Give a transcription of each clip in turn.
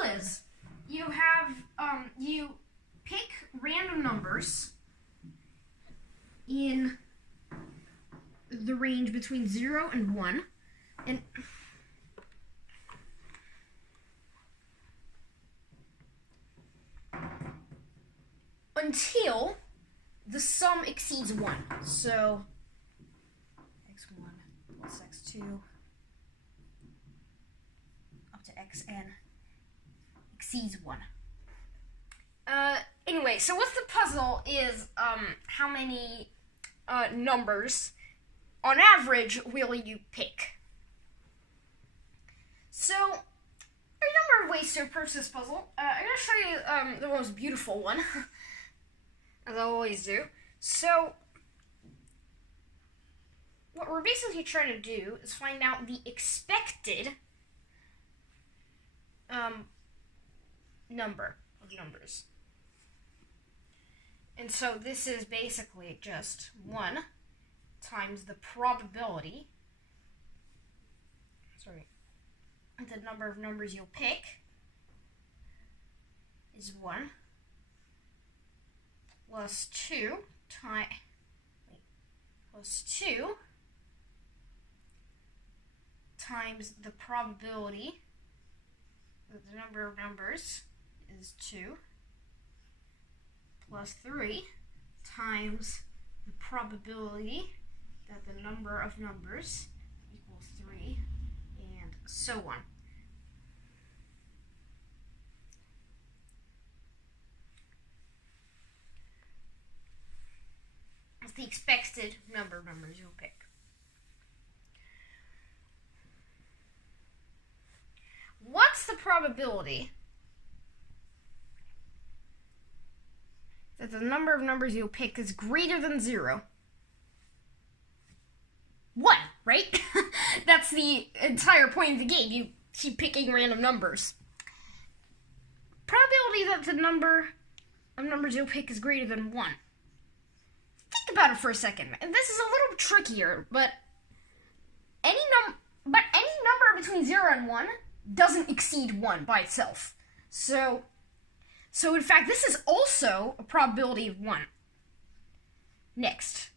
puzzle is you pick random numbers in the range between 0 and 1, and until the sum exceeds 1. So x1 plus x2 up to xn exceeds 1. Anyway, so what's the puzzle is how many numbers on average will you pick? So there are a number of ways to approach this puzzle. I'm going to show you the most beautiful one, as I always do. So what we're basically trying to do is find out the expected number of numbers. And so this is basically just 1 times the probability, the number of numbers you'll pick is 1, plus 2 times the probability that the number of numbers is 2, plus 3 times the probability that the number of numbers equals 3, and so on. That's the expected number of numbers you'll pick. What's the probability that the number of numbers you'll pick is greater than 0? 1, right? That's the entire point of the game. You keep picking random numbers. Probability that the number of numbers you'll pick is greater than 1. Think about it for a second. And this is a little trickier, but any number between 0 and 1 doesn't exceed 1 by itself. So in fact, this is also a probability of 1. Next,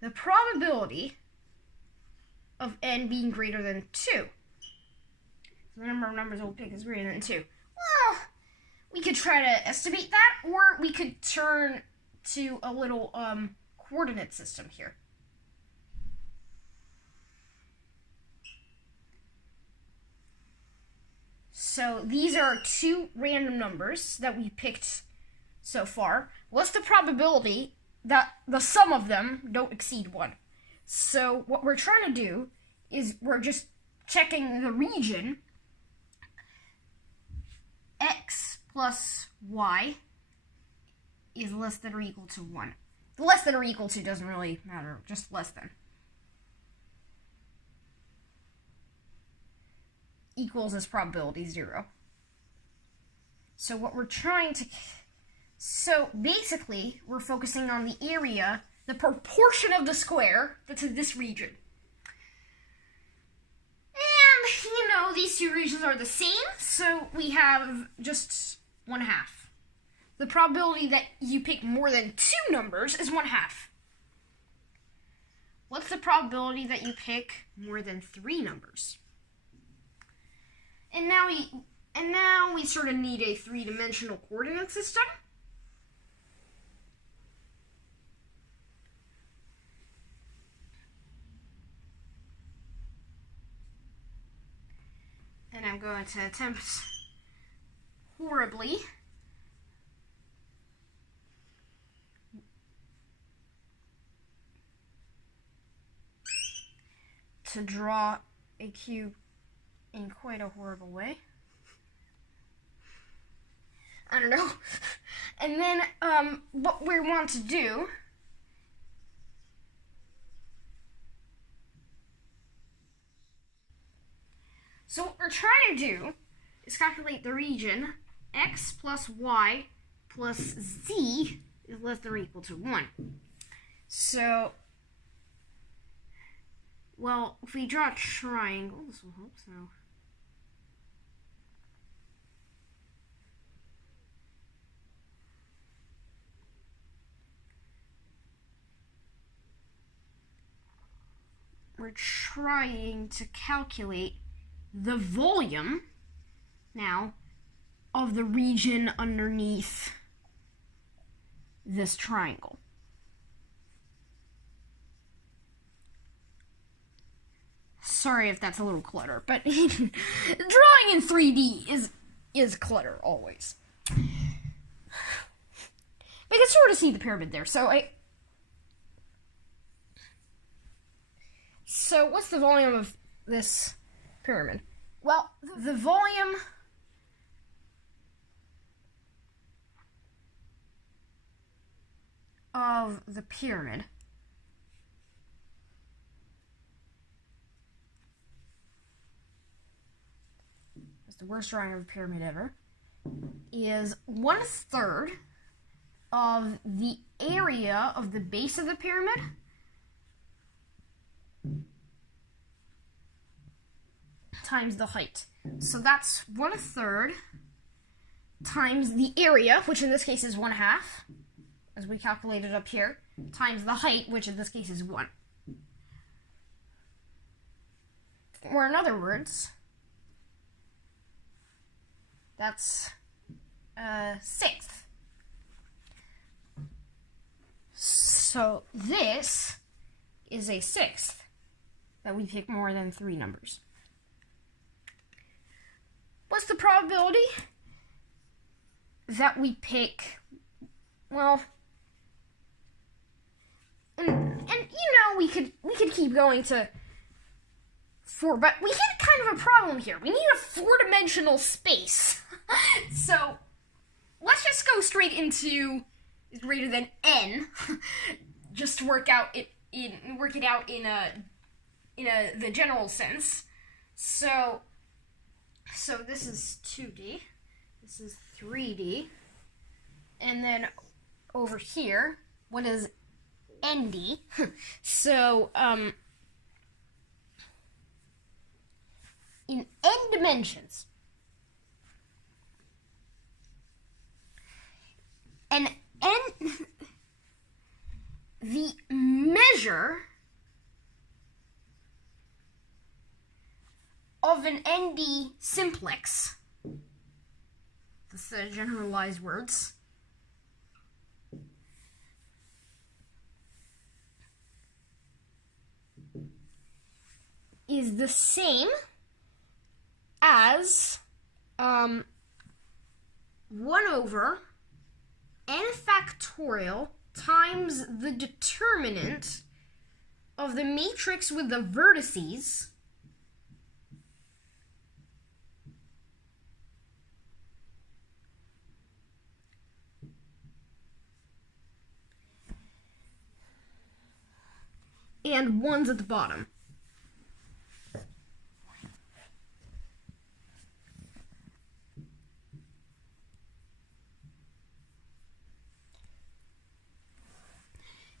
the probability of n being greater than 2. The number of numbers we'll pick is greater than 2. Well, we could try to estimate that, or we could turn to a little coordinate system here. So these are 2 random numbers that we picked so far. What's the probability that the sum of them don't exceed 1? So what we're trying to do is we're just checking the region x plus y is less than or equal to 1. The less than or equal to doesn't really matter, just less than. Equals is probability 0. So what we're trying to... So basically, we're focusing on the area, the proportion of the square that's in this region. And, these 2 regions are the same, so we have just 1/2. The probability that you pick more than 2 numbers is 1/2. What's the probability that you pick more than 3 numbers? And now we sort of need a 3-dimensional coordinate system. And I'm going to attempt horribly to draw a cube in quite a horrible way. I don't know. And then what we want to do so what we're trying to do is calculate the region x plus y plus z is less than or equal to 1. So, well, if we draw a triangle, this will help, so we're trying to calculate the volume now of the region underneath this triangle. Sorry if that's a little clutter, but drawing in 3D is clutter always. But you can sort of see the pyramid there. So what's the volume of this pyramid? Well, the volume of the pyramid is the worst drawing of a pyramid ever, is 1/3 of the area of the base of the pyramid times the height. So that's 1/3 times the area, which in this case is 1/2, as we calculated up here, times the height, which in this case is 1. Or in other words, that's 1/6. So this is a 1/6 that we pick more than 3 numbers. What's the probability that we pick, well, and you know, we could keep going to 4, but we hit kind of a problem here. We need a 4-dimensional space. So let's just go straight into is greater than n, just to work it out in the general sense. So this is 2D, this is 3D, and then over here, what is ND? So in n dimensions, and the measure of an ND simplex, that's the generalized words, is the same as 1 over n factorial times the determinant of the matrix with the vertices and 1s at the bottom.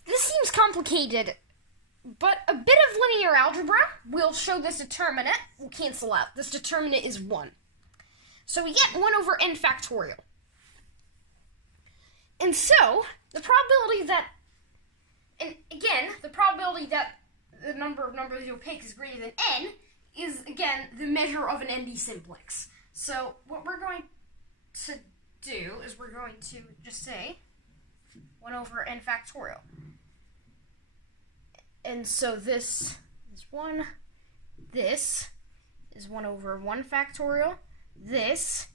This seems complicated, but a bit of linear algebra will show this determinant will cancel out. This determinant is 1. So we get 1 over n factorial. And so, the probability that, and again, the probability that the number of numbers you'll pick is greater than n is, again, the measure of an ND simplex. So what we're going to do is we're going to just say 1 over n factorial. And so this is 1, this is 1 over 1 factorial, this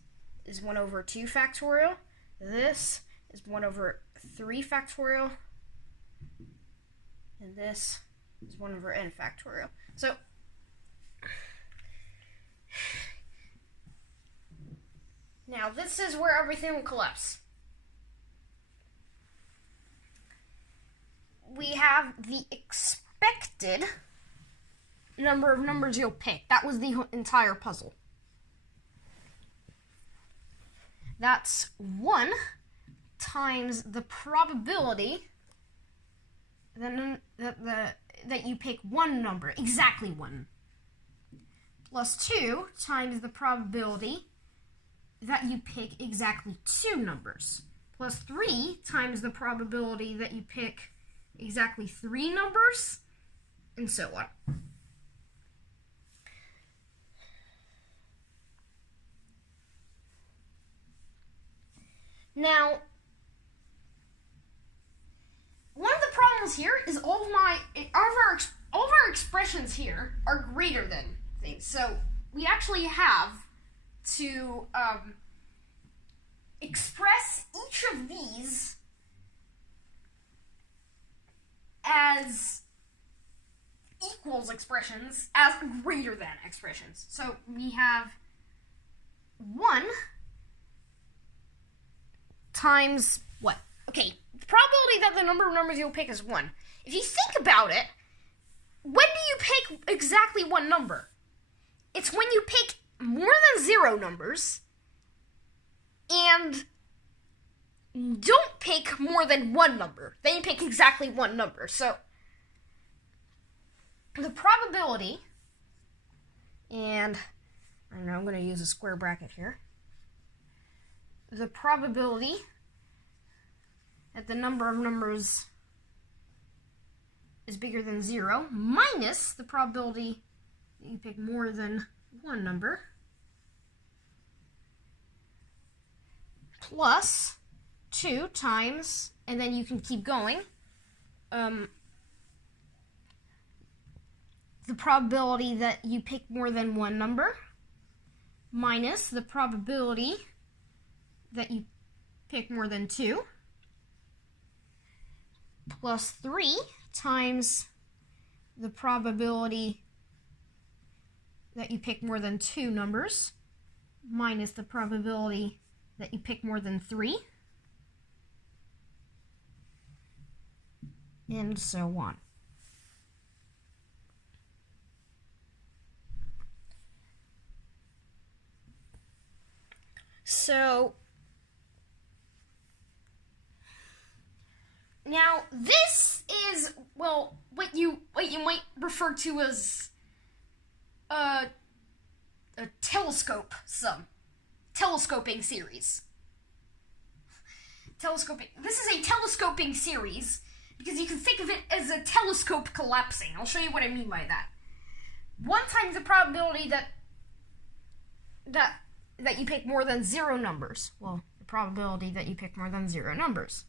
is 1 over 2 factorial, this is 1 over 3 factorial, and this is 1 over n factorial. So now this is where everything will collapse. We have the expected number of numbers you'll pick. That was the entire puzzle. That's 1 times the probability that you pick 1 number, exactly 1, plus 2 times the probability that you pick exactly 2 numbers, plus 3 times the probability that you pick exactly 3 numbers, and so on. Now, one of the problems here is all of our expressions here are greater than things. So we actually have to express each of these as equals expressions as greater than expressions. So we have 1 times what? Okay, the probability that the number of numbers you'll pick is 1. If you think about it, when do you pick exactly one number? It's when you pick more than 0 numbers and don't pick more than 1 number. Then you pick exactly 1 number. So the probability, and I don't know, I'm going to use a square bracket here. The probability that the number of numbers is bigger than 0 minus the probability that you pick more than 1 number plus 2 times, and then you can keep going, the probability that you pick more than 1 number minus the probability that you pick more than 2 plus 3 times the probability that you pick more than 2 numbers minus the probability that you pick more than 3, and so on. So now this is, well, what you might refer to as a telescoping series. This is a telescoping series because you can think of it as a telescope collapsing. I'll show you what I mean by that. 1 times the probability that you pick more than 0 numbers. Well, the probability that you pick more than 0 numbers.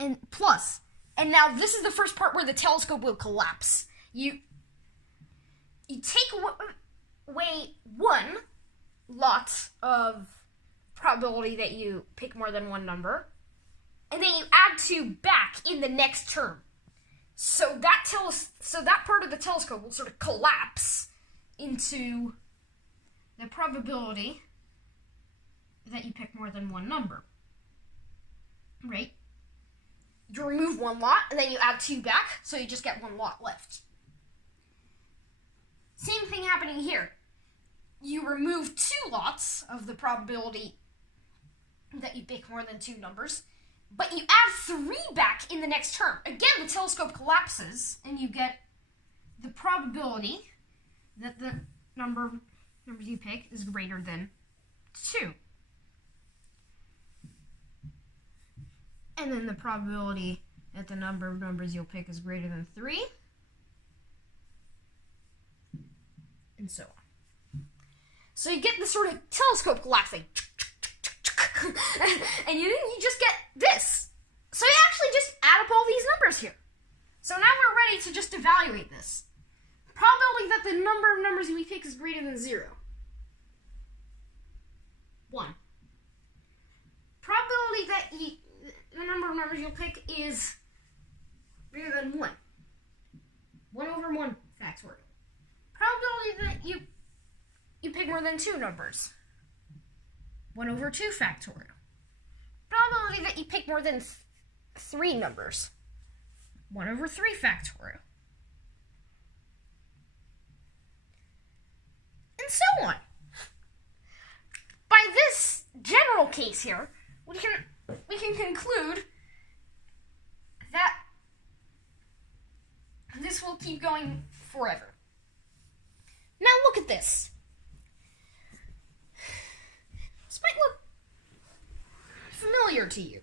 And plus, and now this is the first part where the telescope will collapse. You take away 1 lot of probability that you pick more than 1 number, and then you add 2 back in the next term. So that part of the telescope will sort of collapse into the probability that you pick more than 1 number. Right? You remove 1 lot, and then you add 2 back, so you just get 1 lot left. Same thing happening here. You remove 2 lots of the probability that you pick more than 2 numbers, but you add 3 back in the next term. Again, the telescope collapses, and you get the probability that the number of numbers you pick is greater than 2. And then the probability that the number of numbers you'll pick is greater than 3. And so on. So you get this sort of telescope collapsing. And you just get this. So you actually just add up all these numbers here. So now we're ready to just evaluate this. Probability that the number of numbers we pick is greater than 0. 1. Probability that the number of numbers you'll pick is greater than 1. 1 over 1 factorial. Probability that you pick more than 2 numbers. 1 over 2 factorial. Probability that you pick more than 3 numbers. 1 over 3 factorial. And so on. By this general case here, we can conclude that this will keep going forever. Now look at this. This might look familiar to you.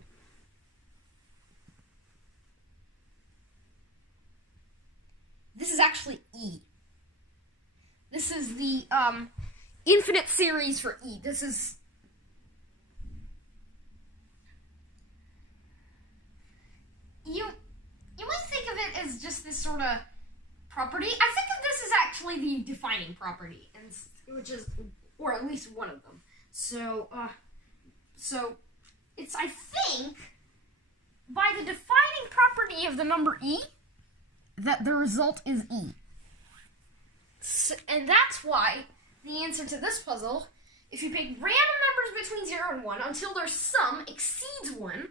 This is actually E. This is the infinite series for E. This is you might think of it as just this sort of property. I think that this is actually the defining property, and which is, or at least one of them. So it's, I think, by the defining property of the number e, that the result is e. So, and that's why the answer to this puzzle, if you pick random numbers between 0 and 1 until their sum exceeds 1,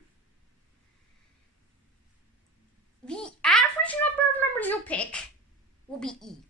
the average number of numbers you'll pick will be e.